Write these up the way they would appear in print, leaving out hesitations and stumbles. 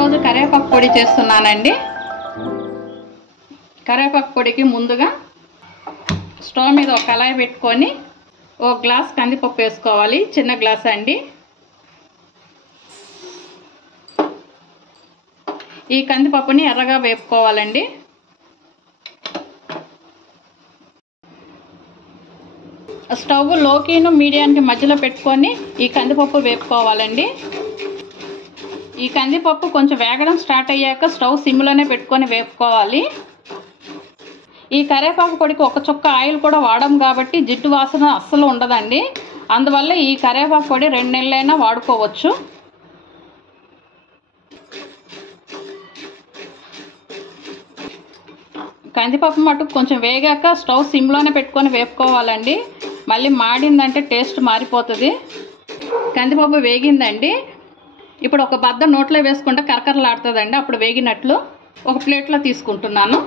ఈరోజు కరివేపాకు పొడి చేస్తున్నానండి. కరివేపాకు పొడికి ముందుగా స్టవ్ మీద ఒక కళాయి పెట్టుకొని ఒక గ్లాస్ కందిపప్పు వేసుకోవాలి. చిన్న గ్లాస్ అండి. ఈ కందిపప్పుని ఎర్రగా వేపుకోవాలండి. స్టవ్ లోకిను మీడియానికి మధ్యలో పెట్టుకొని ఈ కందిపప్పు వేపుకోవాలండి. ఈ కందిపప్పు కొంచెం వేగడం స్టార్ట్ అయ్యాక స్టవ్ సిమ్లోనే పెట్టుకొని వేపుకోవాలి. ఈ కరివేపాకు పొడికి ఒక చుక్క ఆయిల్ కూడా వాడము కాబట్టి జిడ్డు వాసన అస్సలు ఉండదండి. అందువల్ల ఈ కరివేపాకు పొడి 2 నెలలైనా వాడుకోవచ్చు. కందిపప్పు మటుకు కొంచెం వేగాక స్టవ్ సిమ్లోనే పెట్టుకొని వేపుకోవాలండి. మళ్ళీ మాడిందంటే టేస్ట్ మారిపోతుంది. కందిపప్పు వేగిందండి. ఇప్పుడు ఒక బద్ద నోట్లో వేసుకుంటే కరకరలాడుతుందండి. అప్పుడు వేగినట్లు. ఒక ప్లేట్లో తీసుకుంటున్నాను.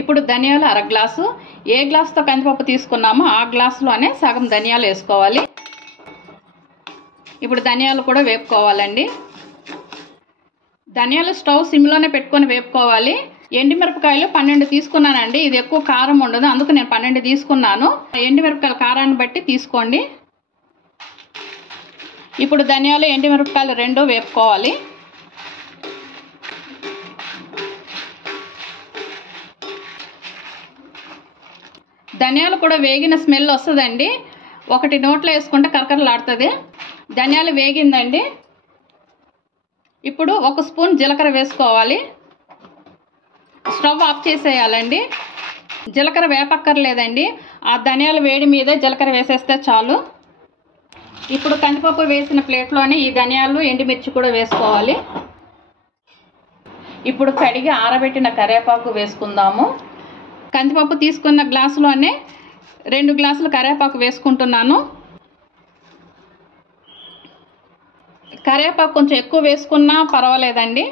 ఇప్పుడు ధనియాలు 1/2 గ్లాసు. ఏ గ్లాసుతో కందిపప్పు తీసుకున్నామో ఆ గ్లాసులోనే సగం ధనియాలు వేసుకోవాలి. ఇప్పుడు ధనియాలు కూడా వేపుకోవాలండి. ధనియాలు స్టవ్ సిమ్లోనే పెట్టుకొని వేపుకోవాలి. ఎండుమిరపకాయలు 12 తీసుకున్నానండి. ఇది ఎక్కువ కారం ఉండదు, అందుకు నేను 12 తీసుకున్నాను. ఎండుమిరపకాయల కారాన్ని బట్టి తీసుకోండి. ఇప్పుడు ధనియాలు ఎండుమిరపకాయలు 2 వేపుకోవాలి. ధనియాలు కూడా వేగిన స్మెల్ వస్తుందండి. ఒకటి నోట్లో వేసుకుంటే కరకరలాడుతుంది. ధనియాలు వేగిందండి. ఇప్పుడు 1 స్పూన్ జీలకర్ర వేసుకోవాలి. స్టవ్ ఆఫ్ చేసేయాలండి. జీలకర్ర వేపక్కర్లేదండి. ఆ ధనియాల వేడి మీద జీలకర్ర వేసేస్తే చాలు. ఇప్పుడు కందిపప్పు వేసిన ప్లేట్లోనే ఈ ధనియాలు ఎండుమిర్చి కూడా వేసుకోవాలి. ఇప్పుడు కడిగి ఆరబెట్టిన కరివేపాకు వేసుకుందాము. కందిపప్పు తీసుకున్న గ్లాసులోనే 2 గ్లాసులు కరివేపాకు వేసుకుంటున్నాను. కరివేపాకు కొంచెం ఎక్కువ వేసుకున్నా పర్వాలేదండి.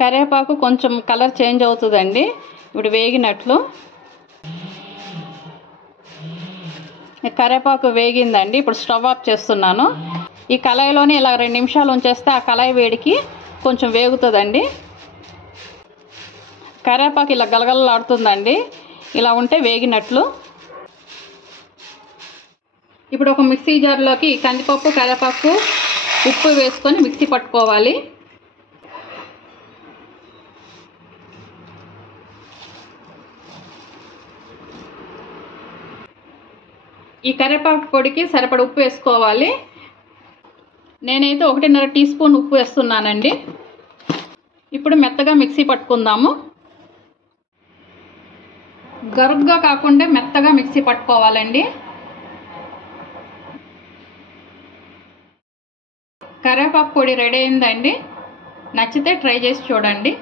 కరివేపాకు కొంచెం కలర్ చేంజ్ అవుతుందండి. ఇప్పుడు వేగినట్లు. కరివేపాకు వేగిందండి. ఇప్పుడు స్టవ్ ఆఫ్ చేస్తున్నాను. ఈ కళాయిలోనే ఇలా 2 నిమిషాలు ఉంచేస్తే ఆ కళాయి వేడికి కొంచెం వేగుతుందండి. కరివేపాకు ఇలా గలగలలాడుతుందండి. ఇలా ఉంటే వేగినట్లు. ఇప్పుడు ఒక మిక్సీ జార్లోకి కందిపప్పు, కరివేపాకు, ఉప్పు వేసుకొని మిక్సీ పట్టుకోవాలి. ఈ కరివేపాకు పొడికి సరిపడ ఉప్పు వేసుకోవాలి. నేనైతే 1.5 టీ స్పూన్ ఉప్పు వేస్తున్నానండి. ఇప్పుడు మెత్తగా మిక్సీ పట్టుకుందాము. గరుగ్గా కాకుండా మెత్తగా మిక్సీ పట్టుకోవాలండి. కరివేపాకు పొడి రెడీ అయిందండి. నచ్చితే ట్రై చేసి చూడండి.